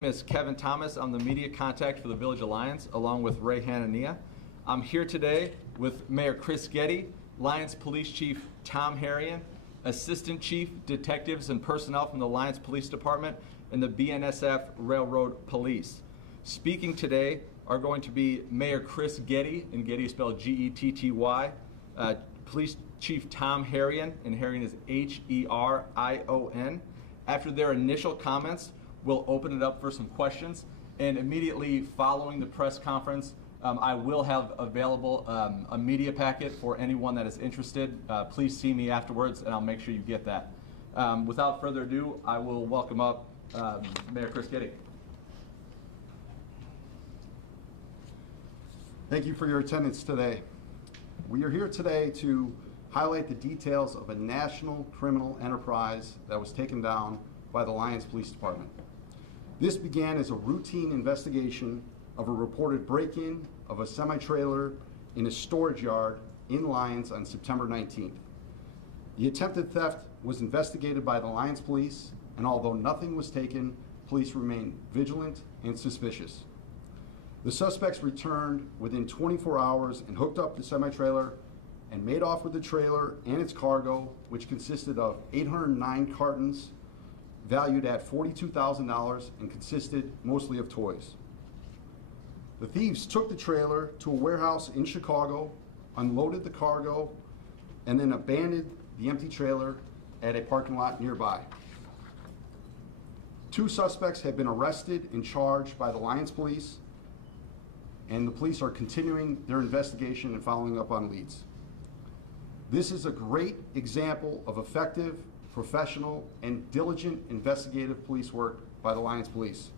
name is Kevin Thomas. I'm the media contact for the Village of Lyons, along with Ray Hanania. I'm here today with Mayor Chris Getty, Lyons Police Chief Tom Harrian, Assistant Chief Detectives and Personnel from the Lyons Police Department, and the BNSF Railroad Police. Speaking today are going to be Mayor Chris Getty, and Getty is spelled G-E-T-T-Y, Police Chief Tom Harrian, and Harrian is H-E-R-I-O-N. After their initial comments, we'll open it up for some questions, and immediately following the press conference, I will have available a media packet for anyone that is interested. Please see me afterwards, and I'll make sure you get that. Without further ado, I will welcome up Mayor Chris Getty. Thank you for your attendance today. We are here today to highlight the details of a national criminal enterprise that was taken down by the Lyons Police Department. This began as a routine investigation of a reported break-in of a semi-trailer in a storage yard in Lyons on September 19th. The attempted theft was investigated by the Lyons Police, and although nothing was taken, police remained vigilant and suspicious. The suspects returned within 24 hours and hooked up the semi-trailer and made off with the trailer and its cargo, which consisted of 809 cartons valued at $42,000 and consisted mostly of toys. The thieves took the trailer to a warehouse in Chicago, unloaded the cargo, and then abandoned the empty trailer at a parking lot nearby. Two suspects have been arrested and charged by the Lyons Police, and the police are continuing their investigation and following up on leads. This is a great example of effective, professional, and diligent investigative police work by the Lyons Police.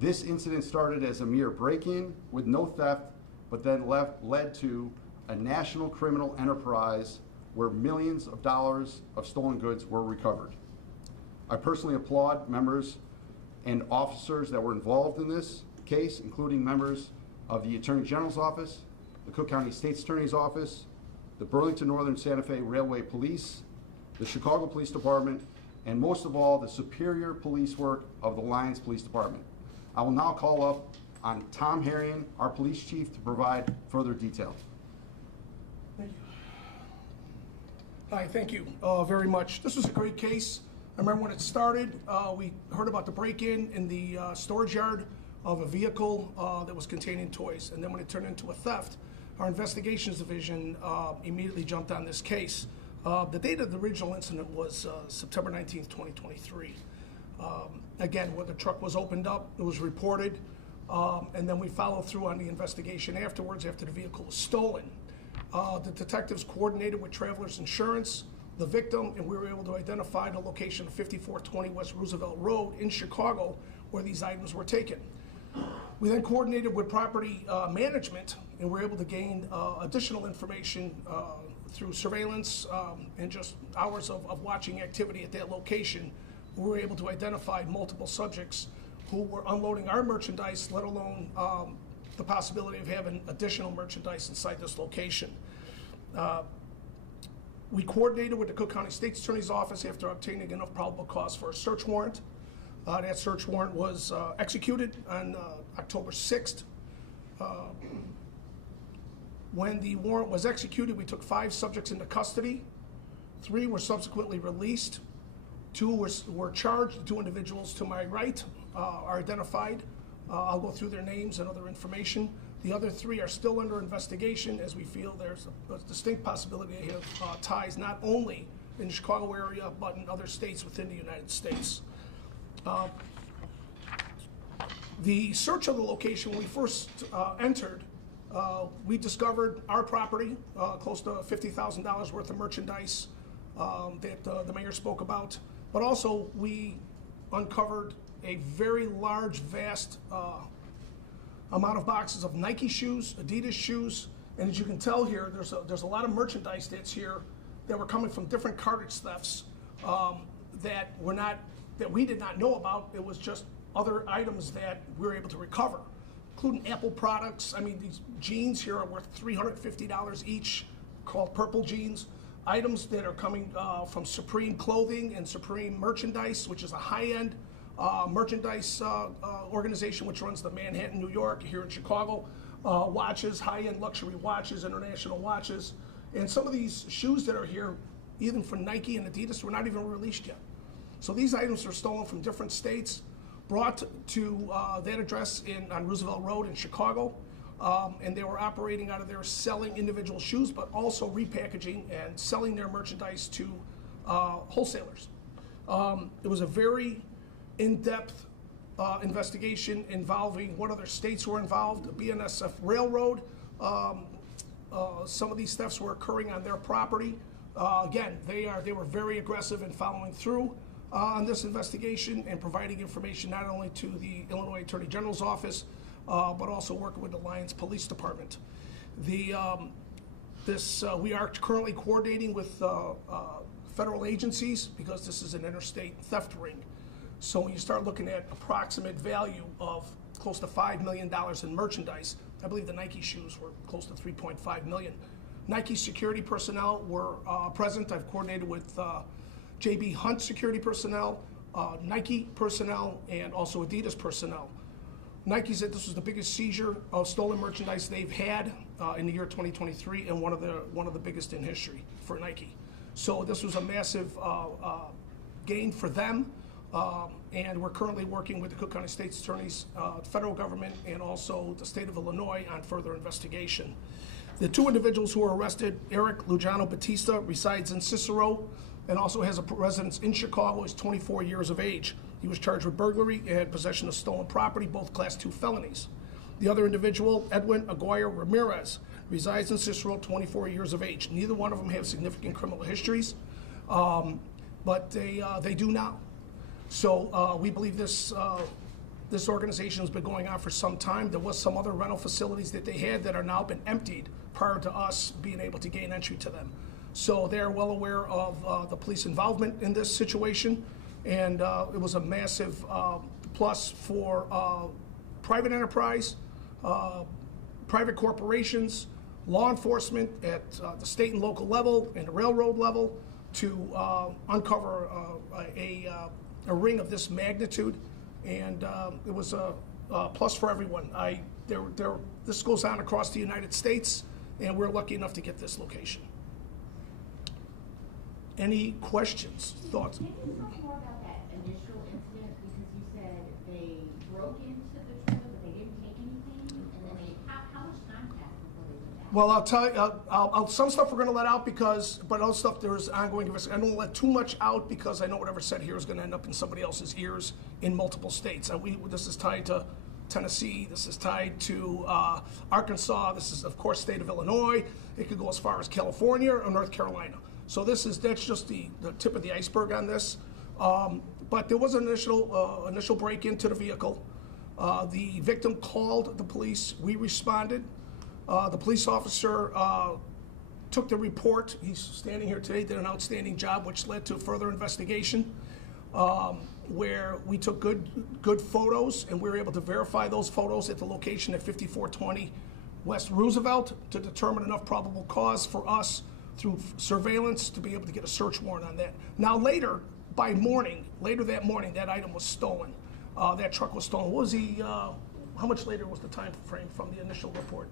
This incident started as a mere break-in with no theft, but then led to a national criminal enterprise where millions of dollars of stolen goods were recovered. I personally applaud members and officers that were involved in this case, including members of the Attorney General's Office, the Cook County State's Attorney's Office, the Burlington Northern Santa Fe Railway Police, the Chicago Police Department, and most of all, the superior police work of the Lyons Police Department. I will now call up on Tom Harrian, our police chief, to provide further detail. Thank you. Hi, thank you very much. This was a great case. I remember when it started, we heard about the break-in in the storage yard of a vehicle that was containing toys. And then when it turned into a theft, our investigations division immediately jumped on this case. The date of the original incident was September 19th, 2023. Again, where the truck was opened up, it was reported, and then we followed through on the investigation afterwards after the vehicle was stolen. The detectives coordinated with Travelers Insurance, the victim, and we were able to identify the location of 5420 West Roosevelt Road in Chicago where these items were taken. We then coordinated with property management, and were able to gain additional information through surveillance and just hours of watching activity at that location. We were able to identify multiple subjects who were unloading our merchandise, let alone the possibility of having additional merchandise inside this location. We coordinated with the Cook County State's Attorney's Office after obtaining enough probable cause for a search warrant. That search warrant was executed on October 6th. When the warrant was executed, we took 5 subjects into custody. 3 were subsequently released. 2 were charged. The 2 individuals to my right are identified. I'll go through their names and other information. The other 3 are still under investigation, as we feel there's a distinct possibility they have ties not only in the Chicago area, but in other states within the United States. The search of the location, when we first entered, we discovered our property, close to $50,000 worth of merchandise that the mayor spoke about. But also, we uncovered a very large, vast amount of boxes of Nike shoes, Adidas shoes, and as you can tell here, there's a lot of merchandise that's here that were coming from different cartage thefts that we did not know about. It was just other items that we were able to recover, including Apple products. I mean, these jeans here are worth $350 each, called purple jeans. Items that are coming from Supreme Clothing and Supreme Merchandise, which is a high-end merchandise organization which runs the Manhattan, New York, here in Chicago, watches, high-end luxury watches, international watches. And some of these shoes that are here, even for Nike and Adidas, were not even released yet. So these items are stolen from different states, brought to that address on Roosevelt Road in Chicago, and they were operating out of there selling individual shoes, but also repackaging and selling their merchandise to wholesalers. It was a very in-depth investigation involving what other states were involved, the BNSF Railroad. Some of these thefts were occurring on their property. Again, they were very aggressive in following through on this investigation and providing information not only to the Illinois Attorney General's office, but also working with the Lyons Police Department. We are currently coordinating with federal agencies because this is an interstate theft ring. So when you start looking at approximate value of close to $5 million in merchandise, I believe the Nike shoes were close to $3.5 million. Nike security personnel were present. I've coordinated with JB Hunt security personnel, Nike personnel, and also Adidas personnel. Nike said this was the biggest seizure of stolen merchandise they've had in the year 2023, and one of the biggest in history for Nike. So this was a massive gain for them, and we're currently working with the Cook County State's attorneys, federal government, and also the state of Illinois on further investigation. The two individuals who were arrested, Eric Luciano Batista, resides in Cicero and also has a residence in Chicago. He's 24 years of age. He was charged with burglary and possession of stolen property, both Class 2 felonies. The other individual, Edwin Aguirre Ramirez, resides in Cicero, 24 years of age. Neither one of them have significant criminal histories, but they do now. So we believe this organization has been going on for some time. There was some other rental facilities that they had that are now been emptied prior to us being able to gain entry to them. So they're well aware of the police involvement in this situation, and it was a massive plus for private enterprise, private corporations, law enforcement at the state and local level and the railroad level to uncover a ring of this magnitude, and it was a plus for everyone. This goes on across the United States, and we're lucky enough to get this location. Any questions, thoughts? Can you talk more about that initial incident, because you said they broke into the trailer but they didn't take anything, and then how much time passed before they did that? Well, I'll tell you, some stuff we're going to let out but other stuff there's ongoing investigation. I don't let too much out because I know whatever's said here is going to end up in somebody else's ears in multiple states. This is tied to Tennessee, this is tied to Arkansas, this is of course state of Illinois, it could go as far as California or North Carolina. So that's just the tip of the iceberg on this. But there was an initial break into the vehicle. The victim called the police, we responded. The police officer took the report. He's standing here today, did an outstanding job, which led to further investigation, where we took good photos, and we were able to verify those photos at the location at 5420 West Roosevelt to determine enough probable cause for us through surveillance to be able to get a search warrant on that. Now later that morning, that item was stolen. That truck was stolen. What was how much later was the time frame from the initial report?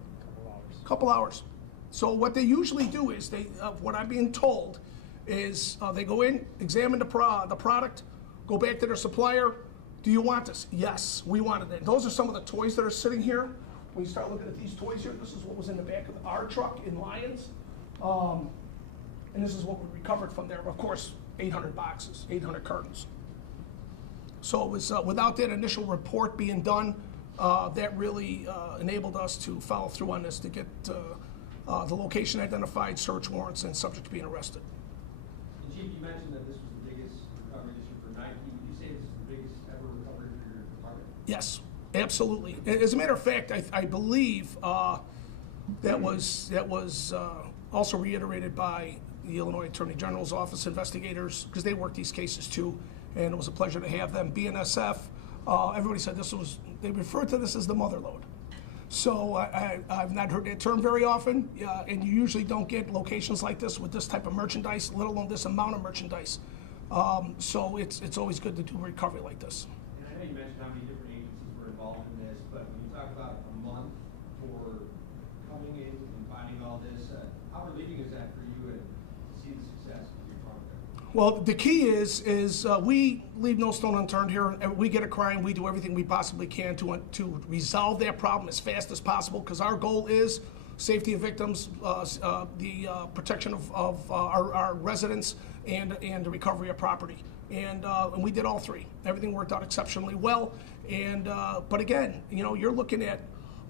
Couple hours. So what they usually do is what I'm being told is they go in, examine the product, go back to their supplier. Do you want this? Yes, we wanted it. Those are some of the toys that are sitting here. When you start looking at these toys here, this is what was in the back of our truck in Lyons. And this is what we recovered from there. Of course, 800 boxes, 800 cartons. So it was without that initial report being done, that really enabled us to follow through on this to get the location identified, search warrants, and subject to being arrested. And Chief, you mentioned that this was the biggest recovery this year for Nike. Would you say this is the biggest ever recovery for your department? Yes, absolutely. As a matter of fact, I believe that was also reiterated by the Illinois Attorney General's office investigators, because they work these cases too, and it was a pleasure to have them. BNSF, everybody said they referred to this as the mother lode. So I've not heard that term very often, and you usually don't get locations like this with this type of merchandise, let alone this amount of merchandise. So it's always good to do a recovery like this. involved in this, but when you talk about a month for coming in and finding all this, how relieving is that for you and to see the success of your program? Well, the key is we leave no stone unturned here. And we get a crime, we do everything we possibly can to resolve that problem as fast as possible, because our goal is safety of victims, the protection of our residents, and the recovery of property. And we did all three. Everything worked out exceptionally well. And but again, you know, you're looking at,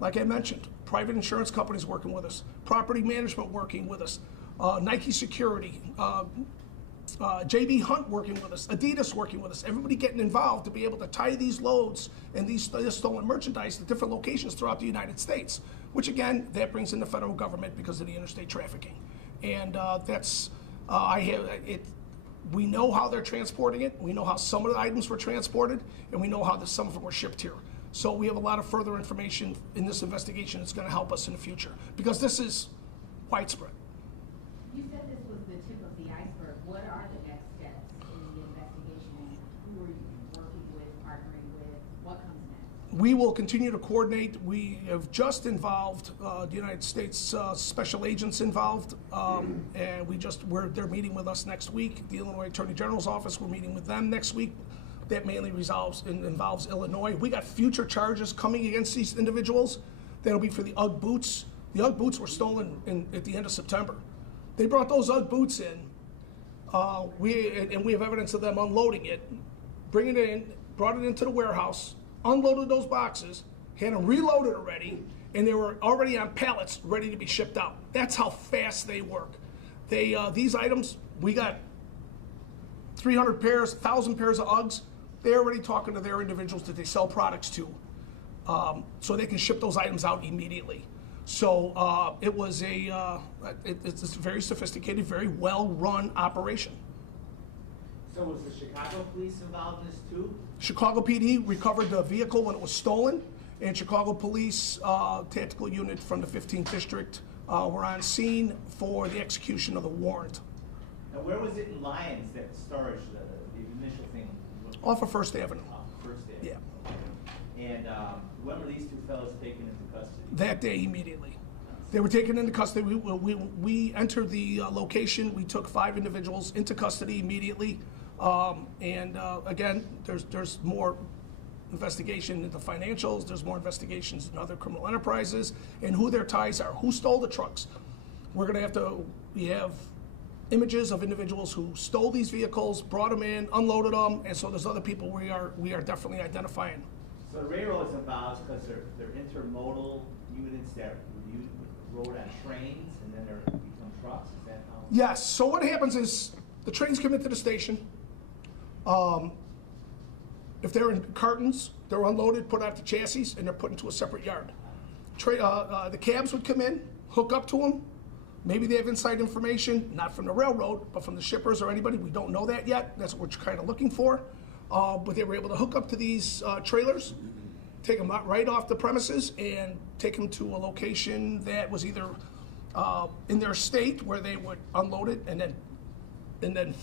like I mentioned, private insurance companies working with us, property management working with us, Nike Security, JB Hunt working with us, Adidas working with us, everybody getting involved to be able to tie these loads and these stolen merchandise to different locations throughout the United States, which again, that brings in the federal government because of the interstate trafficking. And that's, we know how they're transporting it, we know how some of the items were transported, and we know how some of them were shipped here. So we have a lot of further information in this investigation that's going to help us in the future, because this is widespread. You said this was the tip of the iceberg. What are the next steps in the investigation? Who are you working with, partnering with? What comes next? We will continue to coordinate. We have just involved the United States special agents involved, and they're meeting with us next week. The Illinois Attorney General's office, we're meeting with them next week. That mainly involves Illinois. We got future charges coming against these individuals. That'll be for the UGG boots. The UGG boots were stolen at the end of September. They brought those UGG boots in. We have evidence of them unloading it, bringing it in, brought it into the warehouse, unloaded those boxes, had them reloaded already, and they were already on pallets ready to be shipped out. That's how fast they work. These items, we got 300 pairs, 1,000 pairs of UGGs. They're already talking to their individuals that they sell products to, so they can ship those items out immediately. So it's a very sophisticated, very well-run operation. So was the Chicago police involved in this too? Chicago PD recovered the vehicle when it was stolen, and Chicago Police Tactical Unit from the 15th District were on scene for the execution of the warrant. Now where was it in Lyons, that storage, the initial thing? Off of First Avenue. Off First Avenue. Yeah. And when were these two fellows taken into custody? That day, immediately. They were taken into custody. We entered the location. We took 5 individuals into custody immediately. Again, there's more investigation into financials. There's more investigations in other criminal enterprises and who their ties are. Who stole the trucks? We're going to we have images of individuals who stole these vehicles, brought them in, unloaded them, and so there's other people we are definitely identifying. So the railroad's involved because they're intermodal units that rode on trains and then they become trucks. Is that how? Yes. So what happens is the trains come into the station. If they're in cartons, they're unloaded, put out the chassis, and they're put into a separate yard. The cabs would come in, hook up to them. Maybe they have inside information, not from the railroad, but from the shippers or anybody. We don't know that yet. That's what we're kind of looking for. But they were able to hook up to these trailers, take them right off the premises, and take them to a location that was either in their state where they would unload it and then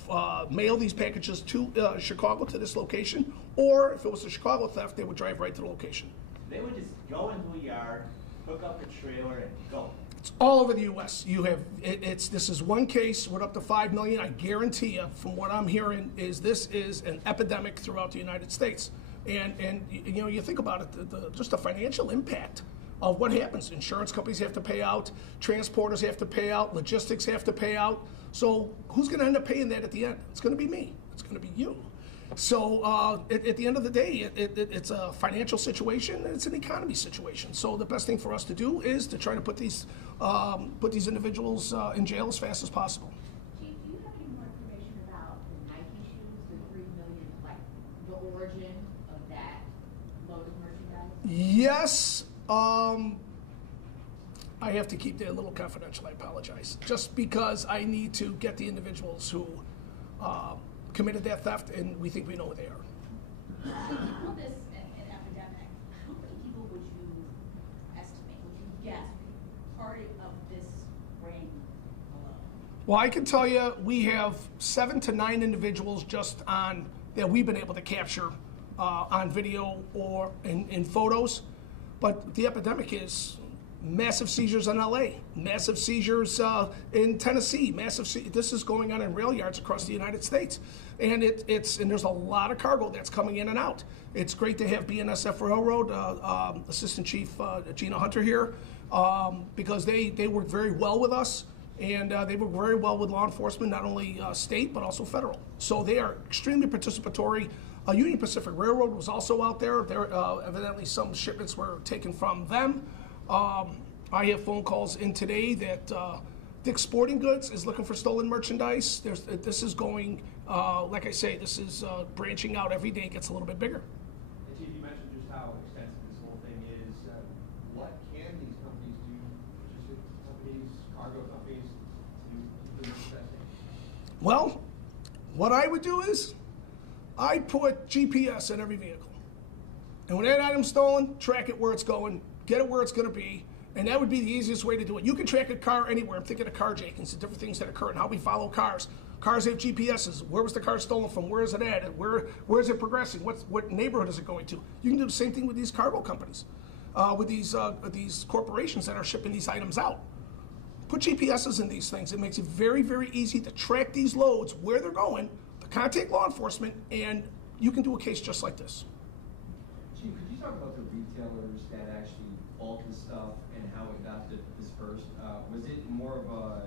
mail these packages to Chicago, to this location, or if it was a Chicago theft, they would drive right to the location. They would just go into a yard, hook up a trailer, and go. It's all over the U.S. You have this is one case with up to 5 million. I guarantee you, from what I'm hearing, this is an epidemic throughout the United States. And you know, you think about it, just the financial impact of what happens. Insurance companies have to pay out, transporters have to pay out, logistics have to pay out. So who's going to end up paying that at the end? It's going to be me. It's going to be you. So at the end of the day, it's a financial situation and it's an economy situation. So the best thing for us to do is to try to put these individuals in jail as fast as possible. Chief, do you have any more information about the Nike shoes, the 3 million, like the origin of that load of merchandise? Yes. I have to keep that a little confidential. I apologize. Just because I need to get the individuals who committed that theft, and we think we know who they are. So you call this an epidemic. How many people would you estimate, would you guess, part of this ring alone? Well, I can tell you we have 7 to 9 individuals just on that we've been able to capture on video or in photos. But the epidemic is massive seizures in LA, massive seizures in Tennessee, this is going on in rail yards across the United States. And and there's a lot of cargo that's coming in and out. It's great to have BNSF Railroad, Assistant Chief Gina Hunter here, because they work very well with us, and they work very well with law enforcement, not only state, but also federal. So they are extremely participatory. Union Pacific Railroad was also out there. Evidently some shipments were taken from them. I have phone calls in today that Dick's Sporting Goods is looking for stolen merchandise. This is going, like I say, this is branching out every day. It gets a little bit bigger. And Chief, you mentioned just how extensive this whole thing is. What can these companies do, logistics companies, cargo companies, to do this testing? Well, what I would do is I'd put GPS in every vehicle. And when that item's stolen, track it where it's going, get it where it's going to be, and that would be the easiest way to do it. You can track a car anywhere. I'm thinking of carjackings, the different things that occur and how we follow cars. Cars have GPSs. Where was the car stolen from? Where is it at? Where is it progressing? What neighborhood is it going to? You can do the same thing with these cargo companies, with these corporations that are shipping these items out. Put GPSs in these things. It makes it very, very easy to track these loads, where they're going, to contact law enforcement, and you can do a case just like this. Chief, could you talk about the retailers that actually bought the stuff and how it got dispersed? Was it more of a,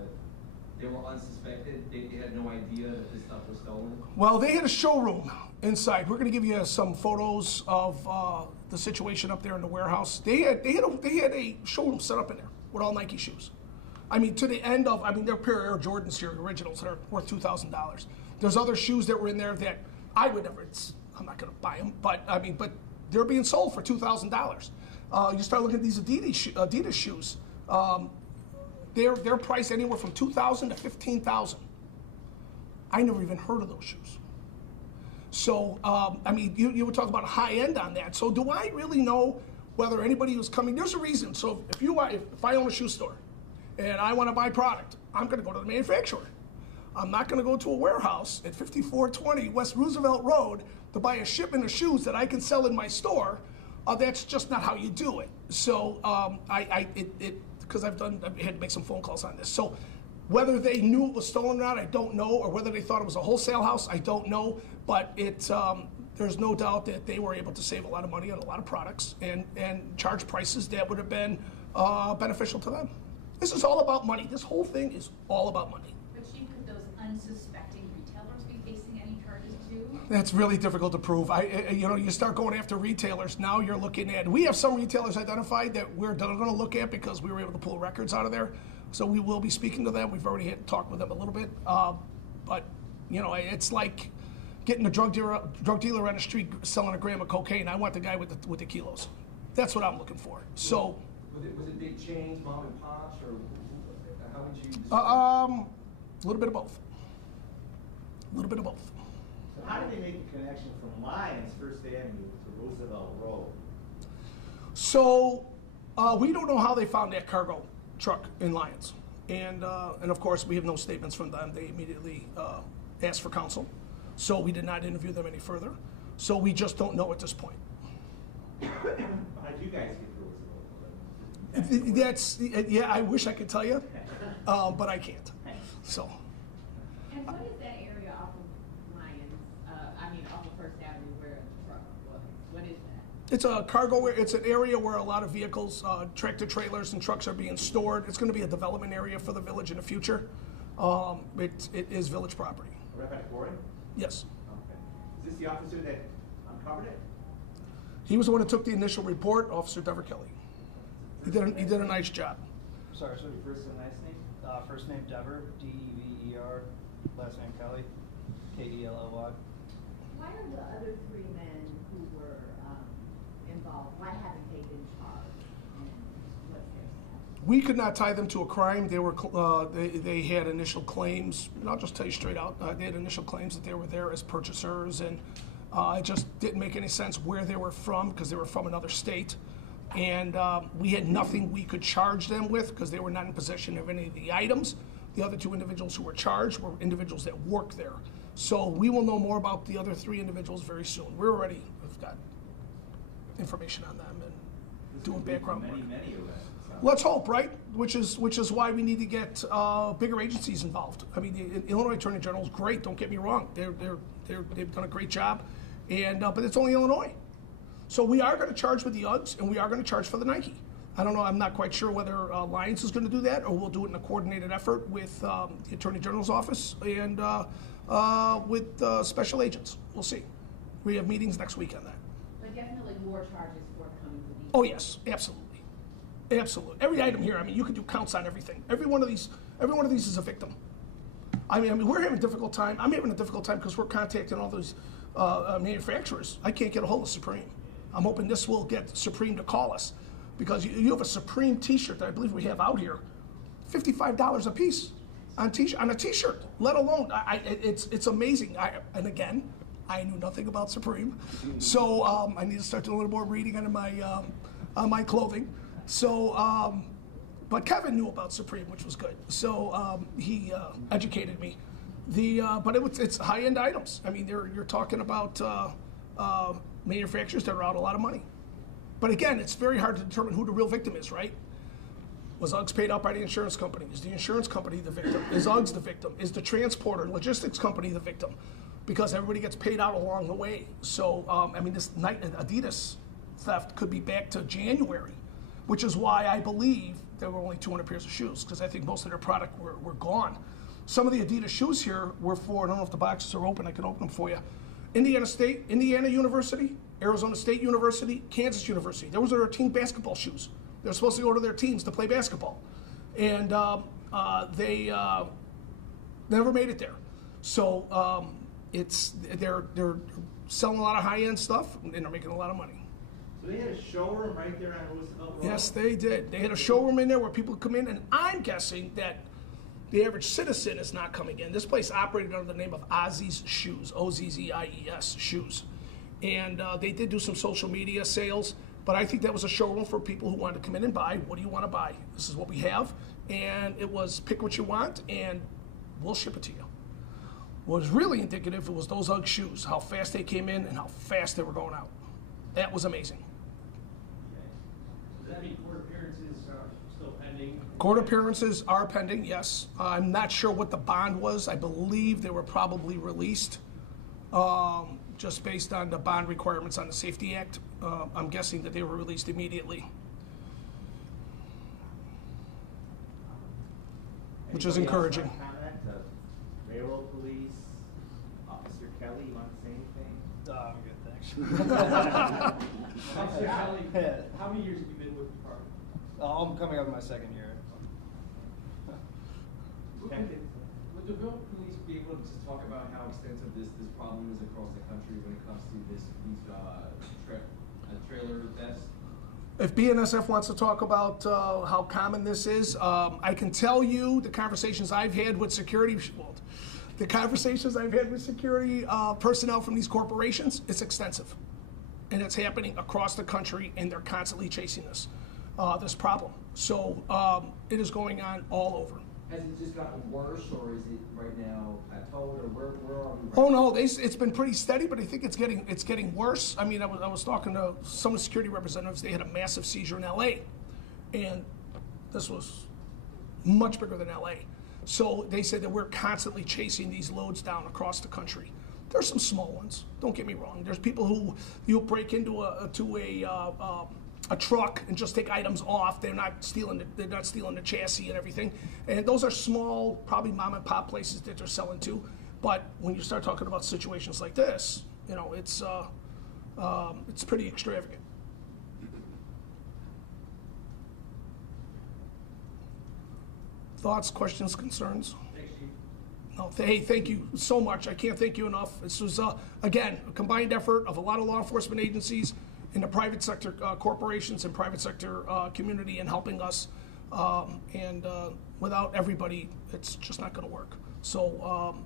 they were unsuspected, they had no idea that this stuff was stolen? Well, they had a showroom inside. We're going to give you some photos of the situation up there in the warehouse. They had a showroom set up in there with all Nike shoes. I mean, to the end of, there are a pair of Air Jordans here, originals, that are worth $2,000. There's other shoes that were in there that I would never, I'm not going to buy them, but they're being sold for $2,000. You start looking at these Adidas shoes. They're priced anywhere from $2,000 to $15,000. I never even heard of those shoes. So, you would talk about a high end on that. So do I really know whether anybody who's coming? There's a reason. So if I own a shoe store and I want to buy product, I'm going to go to the manufacturer. I'm not going to go to a warehouse at 5420 West Roosevelt Road to buy a shipment of shoes that I can sell in my store. That's just not how you do it. So because I've had to make some phone calls on this. So whether they knew it was stolen or not, I don't know, or whether they thought it was a wholesale house, I don't know. But there's no doubt that they were able to save a lot of money on a lot of products and charge prices that would have been beneficial to them. This is all about money. This whole thing is all about money. But Chief, could those unsuspecting retailers be facing any charges too? That's really difficult to prove. You start going after retailers. Now you're looking at. We have some retailers identified that we're going to look at because we were able to pull records out of there. So we will be speaking to them. We've already had talked with them a little bit. But it's like getting a drug dealer on the street selling a gram of cocaine. I want the guy with the kilos. That's what I'm looking for. So. Was it big chains, mom and pops, or how would you? A little bit of both. A little bit of both. So how did they make the connection from Lyons, First Avenue, to Roosevelt Road? So we don't know how they found that cargo truck in Lyons, and of course we have no statements from them. They immediately asked for counsel, so we did not interview them any further. So we just don't know at this point. How did you guys get to Roosevelt? I wish I could tell you, but I can't. So. And what is that area off of Lyons, off of First Avenue where the truck was? What is that? It's a cargo. It's an area where a lot of vehicles, tractor trailers, and trucks are being stored. It's going to be a development area for the village in the future. It is village property. Right by the quarry? Yes. Okay. Is this the officer that uncovered it? He was the one who took the initial report, Officer Dever Kelly. He did a nice job. Sorry, so your first and last name? First name Dever, D-E-V-E-R, last name Kelly, K-E-L-L-Y. Why are the other three men who were involved, why haven't they been charged? And what's their status? We could not tie them to a crime. They had initial claims, and I'll just tell you straight out, they had initial claims that they were there as purchasers, and it just didn't make any sense where they were from because they were from another state. And we had nothing we could charge them with because they were not in possession of any of the items. The other two individuals who were charged were individuals that work there. So we will know more about the other three individuals very soon. We're already I've got information on them and This doing would lead to background work. many arrests. Let's hope, right? Which is why we need to get bigger agencies involved. I mean, the Illinois Attorney General is great. Don't get me wrong; they've done a great job, and but it's only Illinois, so we are going to charge with the Uggs and we are going to charge for the Nike. I don't know. I'm not quite sure whether Lyons is going to do that or we'll do it in a coordinated effort with the Attorney General's office and with special agents. We'll see. We have meetings next week on that. But definitely more charges forthcoming for these. Oh yes, absolutely. Absolutely. Every item here, I mean, you could do counts on everything. Every one of these is a victim. I mean, we're having a difficult time. I'm having a difficult time because we're contacting all those manufacturers. I can't get a hold of Supreme. I'm hoping this will get Supreme to call us because you have a Supreme T-shirt that I believe we have out here, $55 a piece on a T-shirt. Let alone, it's amazing. And again, I knew nothing about Supreme, so I need to start doing a little more reading on my clothing. So, but Kevin knew about Supreme, which was good. So he educated me. But it's high-end items. I mean, you're talking about manufacturers that are out a lot of money. But again, it's very hard to determine who the real victim is, right? Was Uggs paid out by the insurance company? Is the insurance company the victim? Is Uggs the victim? Is the transporter, logistics company the victim? Because everybody gets paid out along the way. So, I mean, this Adidas theft could be back to January, which is why I believe there were only 200 pairs of shoes, because I think most of their product were gone. Some of the Adidas shoes here were for, I don't know if the boxes are open, I can open them for you. Indiana State, Indiana University, Arizona State University, Kansas University. Those are their team basketball shoes. They're supposed to go to their teams to play basketball. And they never made it there. So they're selling a lot of high-end stuff, and they're making a lot of money. So they had a showroom right there on Roosevelt Road? Yes, they did. They had a showroom in there where people could come in, and I'm guessing that the average citizen is not coming in. This place operated under the name of Ozzy's Shoes, O-Z-Z-I-E-S, Shoes. And they did do some social media sales, but I think that was a showroom for people who wanted to come in and buy. What do you want to buy? This is what we have. And it was pick what you want, and we'll ship it to you. What was really indicative, it was those Ugg shoes, how fast they came in and how fast they were going out. That was amazing. Does that mean court appearances are still pending? Court appearances are pending, yes. I'm not sure what the bond was. I believe they were probably released just based on the bond requirements on the Safety Act. I'm guessing that they were released immediately. Which is Anybody else encouraging. want to comment? Railroad Police, Officer Kelly, you want to say anything? I'm good, thanks. Officer Kelly, Yeah. how many years have you been with the department? I'm coming up in my second year. Would the Ville Police be able to talk about how extensive this problem is across the country when it comes to these trailer thefts? If BNSF wants to talk about how common this is, I can tell you the conversations I've had with security, personnel from these corporations, it's extensive. And it's happening across the country, and they're constantly chasing this problem. So it is going on all over. Has it just gotten worse, or is it right now plateaued, or where are we? Oh no, it's been pretty steady, but I think it's getting worse. I mean, I was talking to some of the security representatives. They had a massive seizure in LA, and this was much bigger than LA. So they said that we're constantly chasing these loads down across the country. There's some small ones. Don't get me wrong. There's people who you'll break into a truck and just take items off. They're not stealing the chassis and everything. And those are small, probably mom and pop places that they're selling to. But when you start talking about situations like this, you know, it's pretty extravagant. Thoughts, questions, concerns? Thanks, Chief. No, hey, thank you so much. I can't thank you enough. This was, again, a combined effort of a lot of law enforcement agencies and the private sector corporations and private sector community in helping us. Without everybody, it's just not going to work. So